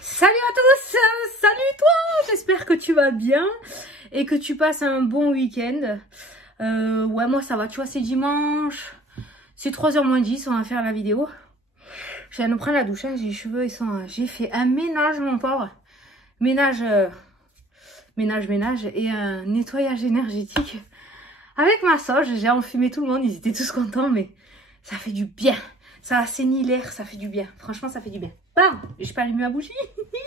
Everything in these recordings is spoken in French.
Salut à tous, salut toi, j'espère que tu vas bien et que tu passes un bon week-end. Ouais, moi ça va, tu vois, c'est dimanche, c'est 3h moins 10, on va faire la vidéo. Je viens de prendre la douche, hein, j'ai les cheveux, ils sont... j'ai fait un ménage, mon pauvre. Ménage et un nettoyage énergétique. Avec ma sauge, j'ai enfumé tout le monde, ils étaient tous contents, mais ça fait du bien. Ça assainit l'air, ça fait du bien. Franchement, ça fait du bien. Bam, j'ai pas allumé ma bougie. J'ai pas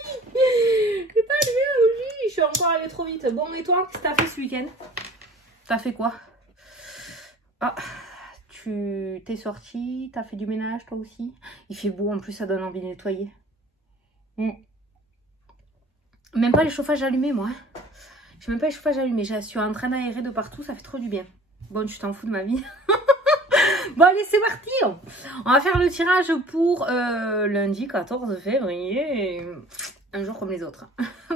allumé ma bougie. Je suis encore allée trop vite. Bon, et toi, qu'est-ce que t'as fait ce week-end? T'as fait quoi? Ah, tu t'es sortie, t'as fait du ménage toi aussi? Il fait beau, en plus ça donne envie de nettoyer. Même pas les chauffages allumés, moi. J'ai même pas les chauffages allumés. Je suis en train d'aérer de partout, ça fait trop du bien. Bon, tu t'en fous de ma vie. Bon, allez, c'est parti. On va faire le tirage pour lundi 14 février. Un jour comme les autres.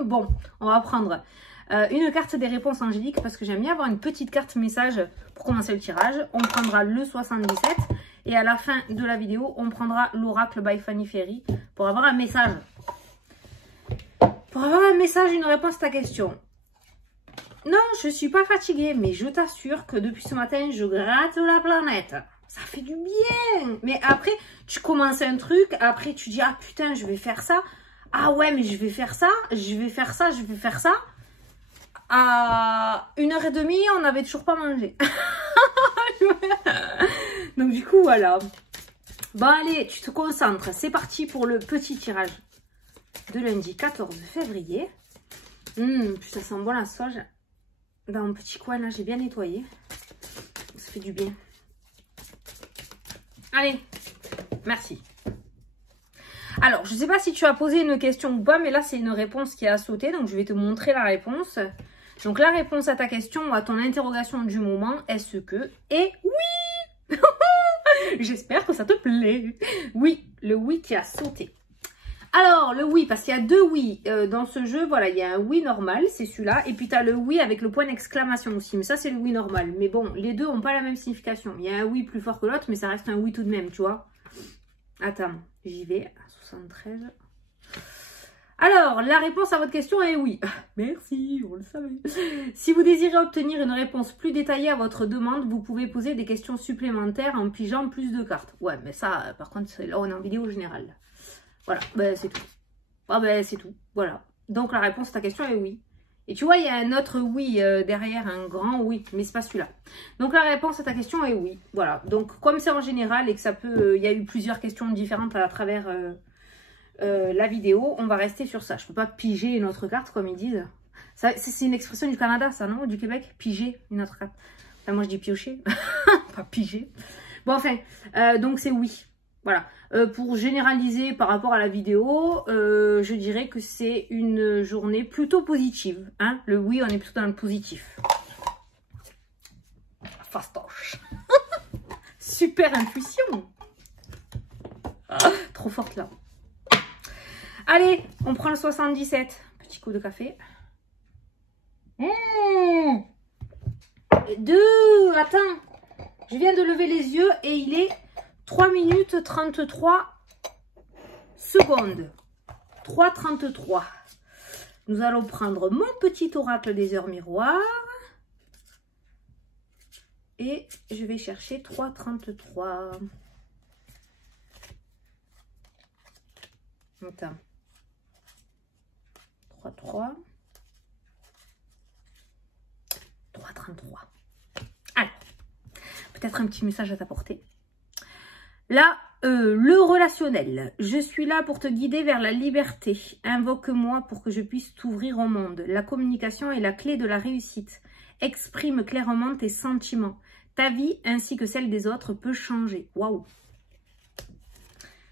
Bon, on va prendre une carte des réponses angéliques parce que j'aime bien avoir une petite carte message pour commencer le tirage. On prendra le 77 et à la fin de la vidéo, on prendra l'oracle by Fanny Ferry pour avoir un message. Pour avoir un message, une réponse à ta question. Non, je suis pas fatiguée, mais je t'assure que depuis ce matin, je gratte la planète. Ça fait du bien. Mais après, tu commences un truc, après tu dis, ah putain, je vais faire ça. Ah ouais, mais je vais faire ça, je vais faire ça, je vais faire ça. À 1h30, on n'avait toujours pas mangé. Donc du coup, voilà. Bon, allez, tu te concentres. C'est parti pour le petit tirage de lundi 14 février. Ça sent bon la sauge. Dans mon petit coin, là, j'ai bien nettoyé. Ça fait du bien. Allez, merci. Alors, je ne sais pas si tu as posé une question ou pas, mais là, c'est une réponse qui a sauté. Donc, je vais te montrer la réponse. Donc, la réponse à ta question ou à ton interrogation du moment, est-ce que... Et oui. J'espère que ça te plaît. Oui, le oui qui a sauté. Alors, le oui, parce qu'il y a deux oui dans ce jeu. Voilà, il y a un oui normal, c'est celui-là. Et puis, tu as le oui avec le point d'exclamation aussi. Mais ça, c'est le oui normal. Mais bon, les deux n'ont pas la même signification. Il y a un oui plus fort que l'autre, mais ça reste un oui tout de même, tu vois. Attends, j'y vais. 73. Alors, la réponse à votre question est oui. Merci, on le savait. Si vous désirez obtenir une réponse plus détaillée à votre demande, vous pouvez poser des questions supplémentaires en pigeant plus de cartes. Ouais, mais ça, par contre, là, on est en vidéo générale. Voilà, ben, c'est tout. Ah ben, c'est tout, voilà. Donc la réponse à ta question est oui. Et tu vois, il y a un autre oui derrière, un grand oui, mais c'est pas celui-là. Donc la réponse à ta question est oui. Voilà, donc comme c'est en général et que ça peut... il y a eu plusieurs questions différentes à travers la vidéo, on va rester sur ça. Je peux pas piger une autre carte comme ils disent. C'est une expression du Canada, ça, non? Du Québec? Piger une autre carte. Enfin, moi je dis piocher, pas piger. Bon, enfin, donc c'est oui. Voilà, pour généraliser par rapport à la vidéo, je dirais que c'est une journée plutôt positive. Hein? Le oui, on est plutôt dans le positif. Fastoche. Super intuition. Trop forte là. Allez, on prend le 77. Petit coup de café. Attends. Je viens de lever les yeux et il est... 3 minutes 33 secondes. 3,33. Nous allons prendre mon petit oracle des heures miroirs. Et je vais chercher 3,33. Attends. 3,3. 3,33. Alors, peut-être un petit message à t'apporter. Là, le relationnel. Je suis là pour te guider vers la liberté. Invoque-moi pour que je puisse t'ouvrir au monde. La communication est la clé de la réussite. Exprime clairement tes sentiments. Ta vie ainsi que celle des autres peut changer. Waouh!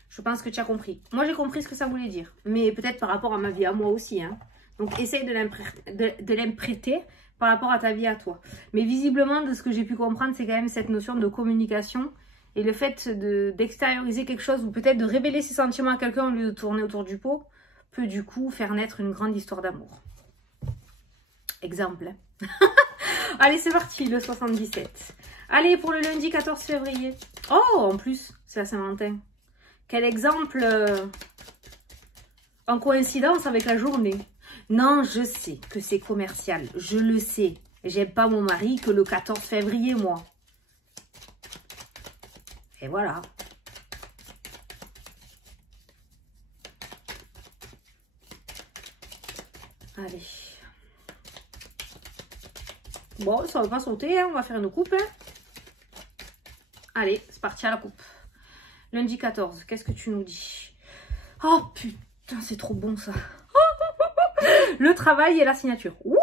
Je pense que tu as compris. Moi, j'ai compris ce que ça voulait dire. Mais peut-être par rapport à ma vie à moi aussi. Hein. Donc, essaye de l'imprêter par rapport à ta vie à toi. Mais visiblement, de ce que j'ai pu comprendre, c'est quand même cette notion de communication. Et le fait d'extérioriser quelque chose ou peut-être de révéler ses sentiments à quelqu'un au lieu de tourner autour du pot peut du coup faire naître une grande histoire d'amour. Exemple. Allez, c'est parti, le 77. Allez, pour le lundi 14 février. Oh, en plus, c'est la Saint-Valentin. Quel exemple En coïncidence avec la journée. Non, je sais que c'est commercial. Je le sais. J'aime pas mon mari que le 14 février, moi. Et voilà. Allez. Bon, ça va pas sauter, hein. On va faire une coupe. Hein. Allez, c'est parti à la coupe. Lundi 14, qu'est-ce que tu nous dis? Oh putain, c'est trop bon ça. Le travail et la signature. Ouh,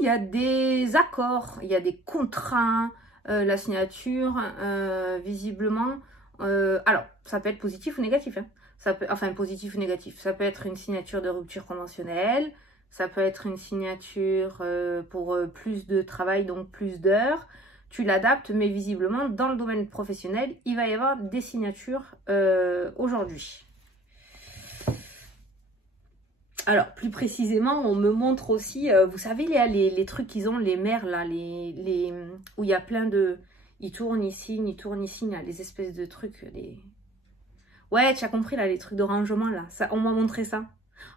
il y a des accords, il y a des contrats, la signature, visiblement. Alors, ça peut être positif ou négatif. Hein. Ça peut, enfin, positif ou négatif. Ça peut être une signature de rupture conventionnelle. Ça peut être une signature pour plus de travail, donc plus d'heures. Tu l'adaptes, mais visiblement, dans le domaine professionnel, il va y avoir des signatures aujourd'hui. Alors, plus précisément, on me montre aussi, vous savez, les trucs qu'ils ont, les mers, là, où il y a plein de... Ils tournent ici, là, les espèces de trucs, les... Ouais, tu as compris, là, les trucs de rangement, là. Ça, on m'a montré ça.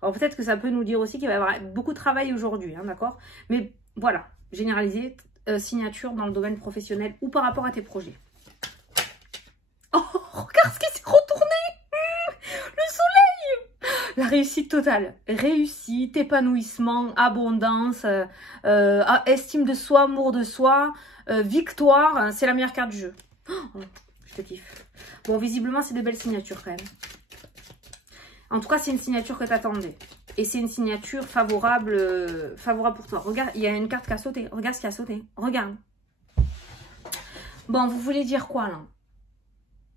Alors, peut-être que ça peut nous dire aussi qu'il va y avoir beaucoup de travail aujourd'hui, hein, d'accord? Mais voilà, généraliser, signature dans le domaine professionnel ou par rapport à tes projets. Oh, regarde ce qui s'est retourné! Le soleil! La réussite totale. Réussite, épanouissement, abondance, estime de soi, amour de soi, victoire. C'est la meilleure carte du jeu. Oh, je te kiffe. Bon, visiblement, c'est des belles signatures quand même. En tout cas, c'est une signature que tu attendais. Et c'est une signature favorable, favorable pour toi. Regarde, il y a une carte qui a sauté. Regarde ce qui a sauté. Regarde. Bon, vous voulez dire quoi là?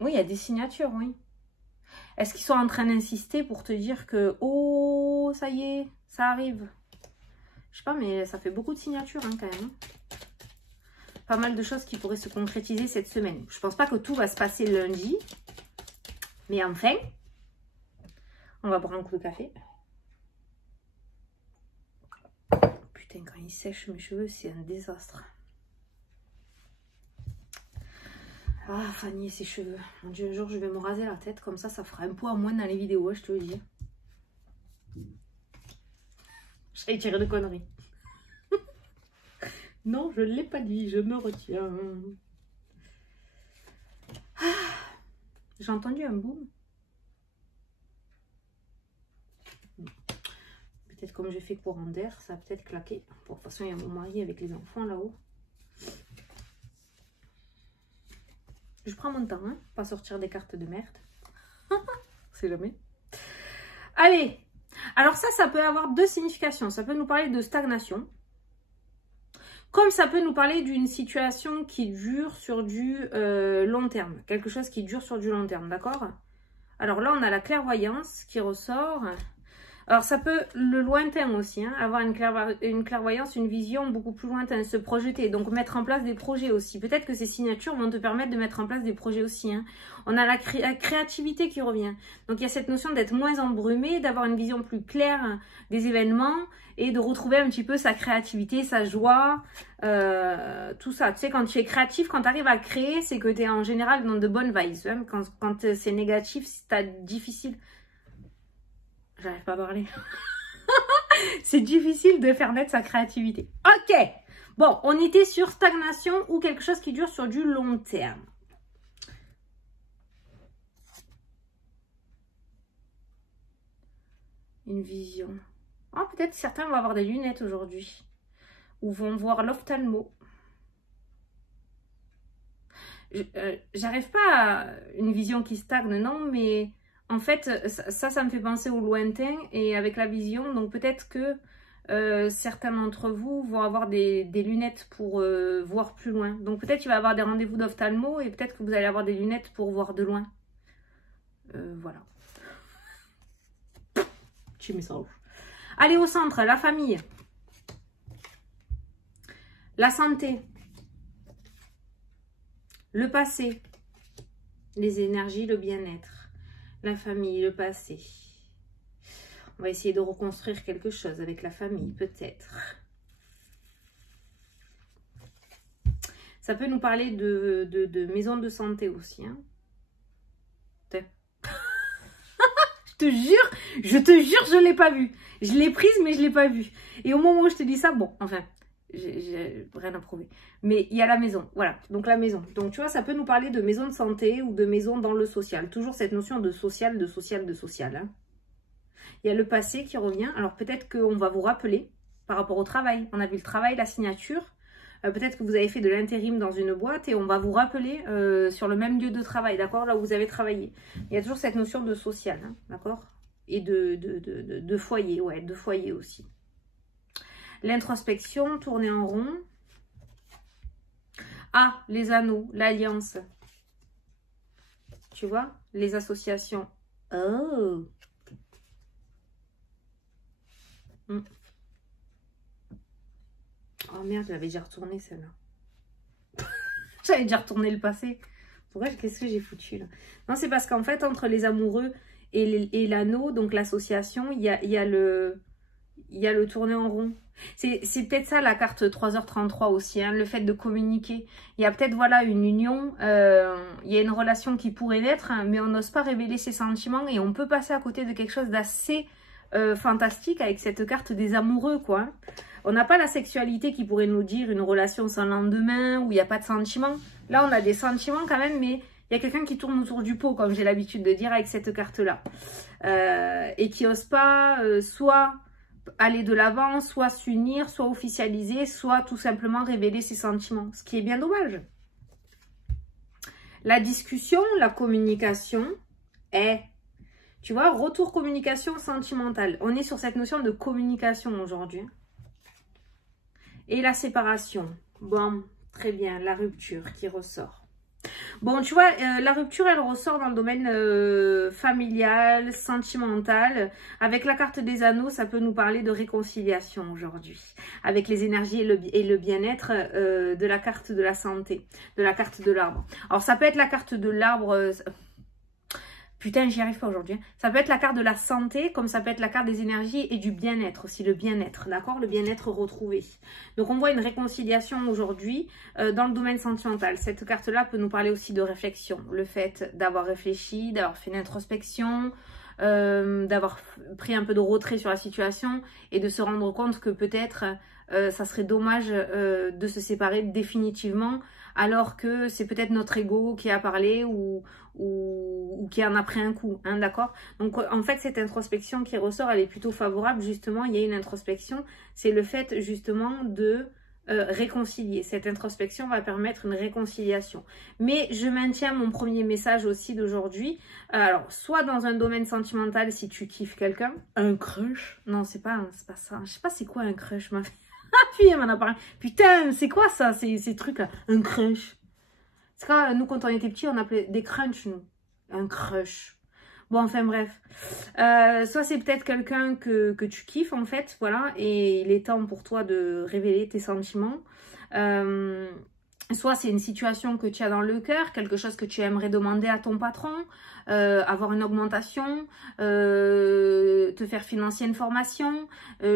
Oui, il y a des signatures, oui. Est-ce qu'ils sont en train d'insister pour te dire que, oh, ça y est, ça arrive? Je sais pas, mais ça fait beaucoup de signatures hein, quand même. Pas mal de choses qui pourraient se concrétiser cette semaine. Je pense pas que tout va se passer lundi. Mais enfin, on va boire un coup de café. Putain, quand il sèche mes cheveux, c'est un désastre. Ah, Fanny et ses cheveux. Mon Dieu, un jour, je vais me raser la tête. Comme ça fera un poids à moins dans les vidéos, je te le dis. J'ai tiré de conneries. Non, je ne l'ai pas dit. Je me retiens. Ah, j'ai entendu un boom. Peut-être comme j'ai fait courant d'air, ça a peut-être claqué. Bon, de toute façon, il y a mon mari avec les enfants là-haut. Je prends mon temps, hein, pas sortir des cartes de merde. C'est jamais. Allez, alors ça peut avoir deux significations. Ça peut nous parler de stagnation. Comme ça peut nous parler d'une situation qui dure sur du long terme. Quelque chose qui dure sur du long terme, d'accord? Alors là, on a la clairvoyance qui ressort. Alors ça peut, le lointain aussi, hein, avoir une clairvoyance, une vision beaucoup plus lointaine, se projeter, donc mettre en place des projets aussi. Peut-être que ces signatures vont te permettre de mettre en place des projets aussi. Hein. On a la créativité qui revient. Donc il y a cette notion d'être moins embrumé, d'avoir une vision plus claire des événements et de retrouver un petit peu sa créativité, sa joie, tout ça. Tu sais, quand tu es créatif, quand tu arrives à créer, c'est que tu es en général dans de bonnes vibes. Hein. Quand c'est négatif, c'est difficile... J'arrive pas à parler. C'est difficile de faire naître sa créativité. Ok. Bon, on était sur stagnation ou quelque chose qui dure sur du long terme. Une vision. Ah, peut-être certains vont avoir des lunettes aujourd'hui. Ou vont voir l'ophtalmo. J'arrive pas à une vision qui stagne, non, mais... En fait, ça me fait penser au lointain et avec la vision. Donc peut-être que certains d'entre vous vont avoir des lunettes pour voir plus loin. Donc peut-être qu'il va y avoir des rendez-vous d'ophtalmo et peut-être que vous allez avoir des lunettes pour voir de loin. Voilà. Petit message. Allez au centre, la famille. La santé. Le passé. Les énergies, le bien-être. La famille, le passé. On va essayer de reconstruire quelque chose avec la famille, peut-être. Ça peut nous parler de maison de santé aussi. Hein. Je te jure, je l'ai pas vue. Je l'ai prise, mais je l'ai pas vue. Et au moment où je te dis ça, bon, enfin, j'ai rien à prouver. Mais il y a la maison, voilà. Donc la maison. Donc tu vois, ça peut nous parler de maison de santé ou de maison dans le social. Toujours cette notion de social, de social, de social. Hein. Il y a le passé qui revient. Alors peut-être qu'on va vous rappeler par rapport au travail. On a vu le travail, la signature. Peut-être que vous avez fait de l'intérim dans une boîte et on va vous rappeler sur le même lieu de travail, d'accord, là où vous avez travaillé. Il y a toujours cette notion de social, hein, d'accord, et de foyer, ouais, de foyer aussi. L'introspection, tourner en rond. Ah, les anneaux, l'alliance. Tu vois, les associations. Oh. Oh merde, j'avais déjà retourné celle-là. J'avais déjà retourné le passé. Pourquoi, qu'est-ce que j'ai foutu là? Non, c'est parce qu'en fait, entre les amoureux et l'anneau, donc l'association, il y a le tourner en rond. C'est peut-être ça la carte 3h33 aussi, hein, le fait de communiquer. Il y a peut-être, voilà, une union, il y a une relation qui pourrait naître, hein, mais on n'ose pas révéler ses sentiments et on peut passer à côté de quelque chose d'assez fantastique avec cette carte des amoureux, quoi. Hein. On n'a pas la sexualité qui pourrait nous dire une relation sans lendemain, où il n'y a pas de sentiments. Là, on a des sentiments quand même, mais il y a quelqu'un qui tourne autour du pot, comme j'ai l'habitude de dire avec cette carte-là. Et qui n'ose pas soit aller de l'avant, soit s'unir, soit officialiser, soit tout simplement révéler ses sentiments. Ce qui est bien dommage. La discussion, la communication est... Tu vois, retour communication sentimentale. On est sur cette notion de communication aujourd'hui. Et la séparation. Bon, très bien, la rupture qui ressort. Bon, tu vois, la rupture, elle ressort dans le domaine familial, sentimental. Avec la carte des anneaux, ça peut nous parler de réconciliation aujourd'hui. Avec les énergies et le bien-être de la carte de la santé, de la carte de l'arbre. Alors, ça peut être la carte de l'arbre... Putain, j'y arrive pas aujourd'hui. Hein. Ça peut être la carte de la santé, comme ça peut être la carte des énergies et du bien-être aussi, le bien-être, d'accord? Le bien-être retrouvé. Donc, on voit une réconciliation aujourd'hui dans le domaine sentimental. Cette carte-là peut nous parler aussi de réflexion. Le fait d'avoir réfléchi, d'avoir fait une introspection, d'avoir pris un peu de retrait sur la situation et de se rendre compte que peut-être ça serait dommage de se séparer définitivement, alors que c'est peut-être notre ego qui a parlé ou qui en a pris un coup, hein, d'accord? Donc en fait cette introspection qui ressort, elle est plutôt favorable, justement. Il y a une introspection, c'est le fait justement de réconcilier. Cette introspection va permettre une réconciliation. Mais je maintiens mon premier message aussi d'aujourd'hui. Alors, soit dans un domaine sentimental, si tu kiffes quelqu'un, un crush. Non, c'est pas ça. Je sais pas c'est quoi un crush, ma fille. Ah, puis elle m'en a parlé. Putain, c'est quoi ça, ces trucs-là? Un crush. C'est quand nous, quand on était petits, on appelait des crunchs, nous. Un crush. Bon, enfin bref. Soit c'est peut-être quelqu'un que tu kiffes, en fait, voilà, et il est temps pour toi de révéler tes sentiments. Soit c'est une situation que tu as dans le cœur, quelque chose que tu aimerais demander à ton patron, avoir une augmentation, te faire financer une formation,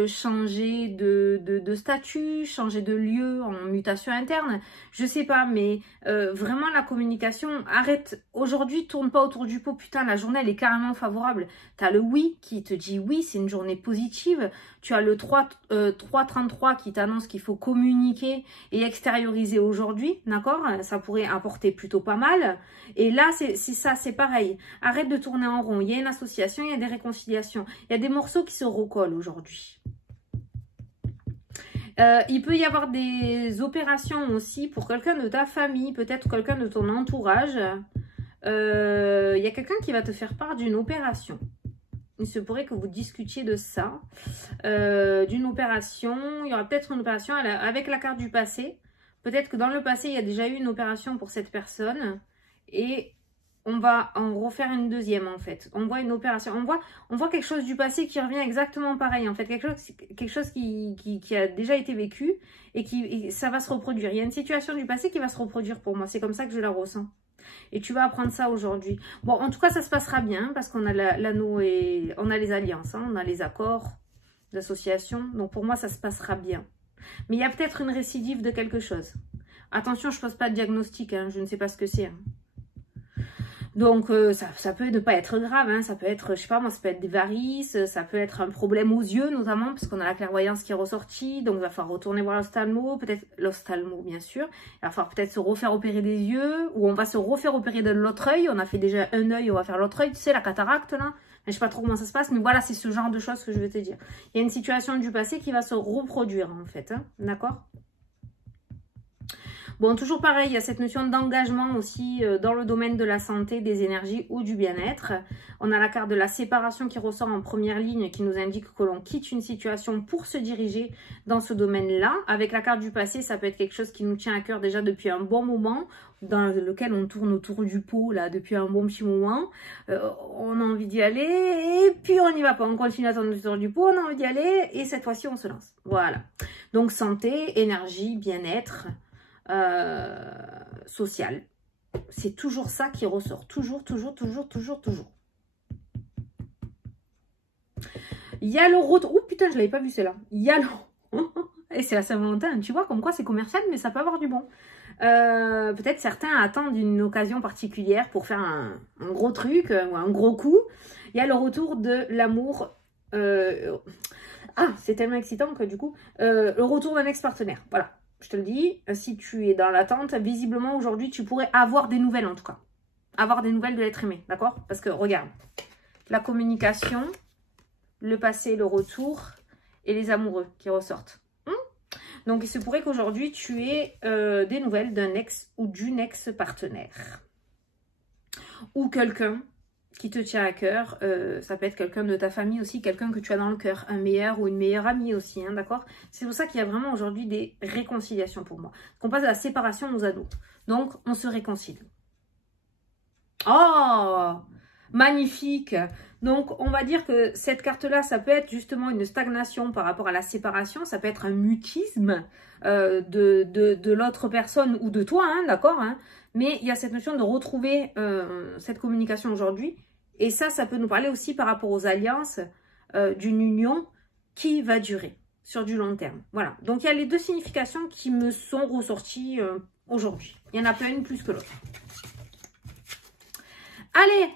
changer de statut, changer de lieu en mutation interne. Je sais pas, mais vraiment la communication, arrête. Aujourd'hui, tourne pas autour du pot. Putain, la journée, elle est carrément favorable. Tu as le oui qui te dit oui, c'est une journée positive. Tu as le 333 qui t'annonce qu'il faut communiquer et extérioriser aujourd'hui, d'accord? Ça pourrait apporter plutôt pas mal. Et là, c'est ça, c'est pareil. Arrête de tourner en rond. Il y a une association, il y a des réconciliations. Il y a des morceaux qui se recollent aujourd'hui. Il peut y avoir des opérations aussi pour quelqu'un de ta famille, peut-être quelqu'un de ton entourage. Il y a quelqu'un qui va te faire part d'une opération. Il se pourrait que vous discutiez de ça, d'une opération. Il y aura peut-être une opération avec la carte du passé. Peut-être que dans le passé, il y a déjà eu une opération pour cette personne. Et on va en refaire une deuxième, en fait. On voit une opération. On voit quelque chose du passé qui revient exactement pareil, en fait. Quelque chose qui a déjà été vécu et ça va se reproduire. Il y a une situation du passé qui va se reproduire pour moi. C'est comme ça que je la ressens. Et tu vas apprendre ça aujourd'hui. Bon, en tout cas, ça se passera bien parce qu'on a l'anneau et on a les alliances, hein, on a les accords d'association. Donc, pour moi, ça se passera bien. Mais il y a peut-être une récidive de quelque chose. Attention, je ne pose pas de diagnostic, hein, je ne sais pas ce que c'est. Hein. Donc, ça peut ne pas être grave, hein. Ça peut être, je sais pas moi, ça peut être des varices, ça peut être un problème aux yeux notamment, parce qu'on a la clairvoyance qui est ressortie, donc il va falloir retourner voir l'ophtalmo, peut-être l'ophtalmo bien sûr, il va falloir peut-être se refaire opérer des yeux, ou on va se refaire opérer de l'autre œil, on a fait déjà un œil, on va faire l'autre œil, tu sais, la cataracte là, je sais pas trop comment ça se passe, mais voilà, c'est ce genre de choses que je veux te dire. Il y a une situation du passé qui va se reproduire en fait, hein, d'accord ? Bon, toujours pareil, il y a cette notion d'engagement aussi dans le domaine de la santé, des énergies ou du bien-être. On a la carte de la séparation qui ressort en première ligne qui nous indique que l'on quitte une situation pour se diriger dans ce domaine-là. Avec la carte du passé, ça peut être quelque chose qui nous tient à cœur déjà depuis un bon moment, dans lequel on tourne autour du pot là depuis un bon petit moment. On a envie d'y aller et puis on n'y va pas. On continue à tourner autour du pot, on a envie d'y aller et cette fois-ci on se lance. Voilà. Donc santé, énergie, bien-être. Social. C'est toujours ça qui ressort. Toujours, toujours, toujours, toujours, toujours. Il y a le retour. Oh putain, je l'avais pas vu celle-là. Il y a le... Et c'est la Saint-Valentin. Tu vois, comme quoi c'est commercial, mais ça peut avoir du bon. Peut-être certains attendent une occasion particulière pour faire un gros truc ou un gros coup. Il y a le retour de l'amour. Ah, c'est tellement excitant que du coup, le retour d'un ex-partenaire. Voilà. Je te le dis, si tu es dans l'attente, visiblement aujourd'hui, tu pourrais avoir des nouvelles en tout cas. Avoir des nouvelles de l'être aimé, d'accord? Parce que regarde, la communication, le passé, le retour et les amoureux qui ressortent. Donc il se pourrait qu'aujourd'hui, tu aies des nouvelles d'un ex ou d'une ex-partenaire. Ou quelqu'un qui te tient à cœur, ça peut être quelqu'un de ta famille aussi, quelqu'un que tu as dans le cœur, un meilleur ou une meilleure amie aussi, hein, d'accord? C'est pour ça qu'il y a vraiment aujourd'hui des réconciliations pour moi. Qu'on passe de la séparation aux ados. Donc, on se réconcilie. Oh, magnifique! Donc, on va dire que cette carte-là, ça peut être justement une stagnation par rapport à la séparation, ça peut être un mutisme de l'autre personne ou de toi, hein, d'accord, hein? Mais il y a cette notion de retrouver cette communication aujourd'hui. Et ça peut nous parler aussi par rapport aux alliances d'une union qui va durer sur du long terme. Voilà. Donc, il y a les deux significations qui me sont ressorties aujourd'hui. Il y en a pas une plus que l'autre. Allez,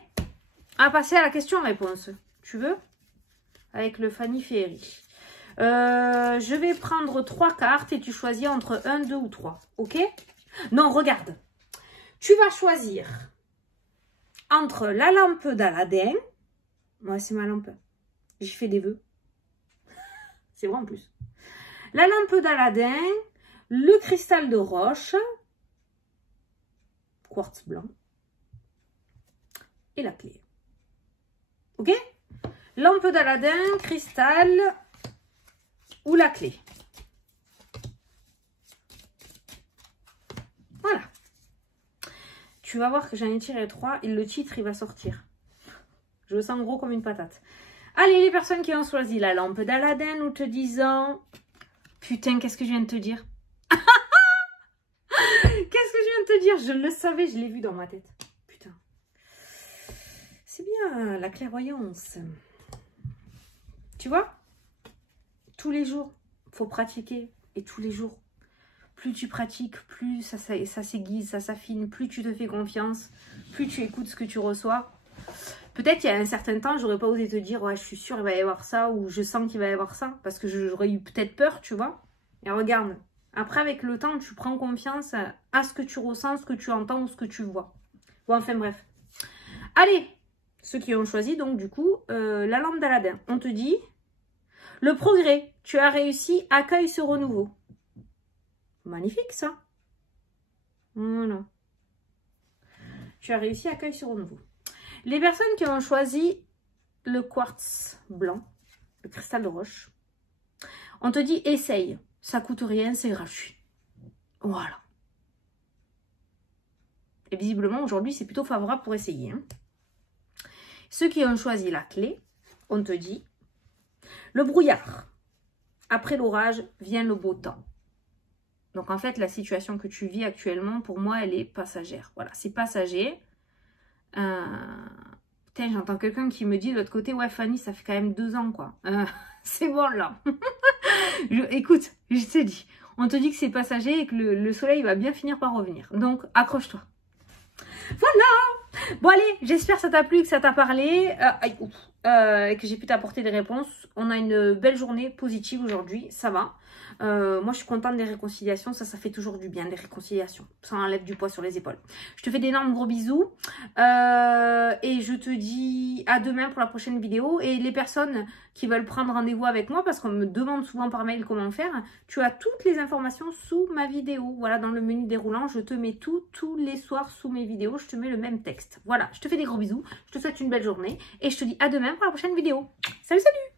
on va passer à la question-réponse. Tu veux? Avec le Fanny Féerie. Je vais prendre 3 cartes et tu choisis entre 1, 2 ou 3. Ok? Non, regarde. Tu vas choisir entre la lampe d'Aladin. Moi, c'est ma lampe. J'ai fait des vœux. C'est vrai en plus. La lampe d'Aladin, le cristal de roche, quartz blanc, et la clé. Ok? Lampe d'Aladin, cristal ou la clé. Voilà. Tu vas voir que j'en ai tiré 3 et le titre, il va sortir. Je le sens gros comme une patate. Allez, les personnes qui ont choisi la lampe d'Aladin, nous te disons... Putain, qu'est-ce que je viens de te dire? Qu'est-ce que je viens de te dire? Je le savais, je l'ai vu dans ma tête. Putain. C'est bien, la clairvoyance. Tu vois? Tous les jours, il faut pratiquer. Et tous les jours, plus tu pratiques, plus ça s'aiguise, ça s'affine, plus tu te fais confiance, plus tu écoutes ce que tu reçois. Peut-être il y a un certain temps, j'aurais pas osé te dire, ouais, je suis sûre il va y avoir ça, ou je sens qu'il va y avoir ça, parce que j'aurais eu peut-être peur, tu vois. Et regarde, après avec le temps, tu prends confiance à ce que tu ressens, ce que tu entends ou ce que tu vois. Bon, enfin bref. Allez, ceux qui ont choisi, donc du coup, la lampe d'Aladin. On te dit, le progrès, tu as réussi, accueille ce renouveau. Magnifique ça. Voilà. Tu as réussi, accueille ce renouveau. Les personnes qui ont choisi le quartz blanc, le cristal de roche, on te dit essaye, ça coûte rien, c'est gratuit. Voilà. Et visiblement aujourd'hui c'est plutôt favorable pour essayer. Hein. Ceux qui ont choisi la clé, on te dit le brouillard. Après l'orage vient le beau temps. Donc en fait la situation que tu vis actuellement pour moi elle est passagère. Voilà, c'est passager. Putain, j'entends quelqu'un qui me dit de l'autre côté, ouais Fanny, ça fait quand même 2 ans quoi. C'est bon là. Écoute, je te dis, on te dit que c'est passager et que le soleil va bien finir par revenir. Donc accroche-toi. Voilà. Bon allez, j'espère que ça t'a plu, que ça t'a parlé, que j'ai pu t'apporter des réponses. On a une belle journée positive aujourd'hui, ça va. Moi je suis contente des réconciliations, ça fait toujours du bien, des réconciliations. Ça enlève du poids sur les épaules. Je te fais d'énormes gros bisous et je te dis à demain pour la prochaine vidéo. Et les personnes qui veulent prendre rendez-vous avec moi, parce qu'on me demande souvent par mail comment faire, tu as toutes les informations sous ma vidéo. Voilà, dans le menu déroulant, je te mets tous les soirs sous mes vidéos, je te mets le même texte. Voilà, je te fais des gros bisous, je te souhaite une belle journée et je te dis à demain pour la prochaine vidéo. Salut, salut!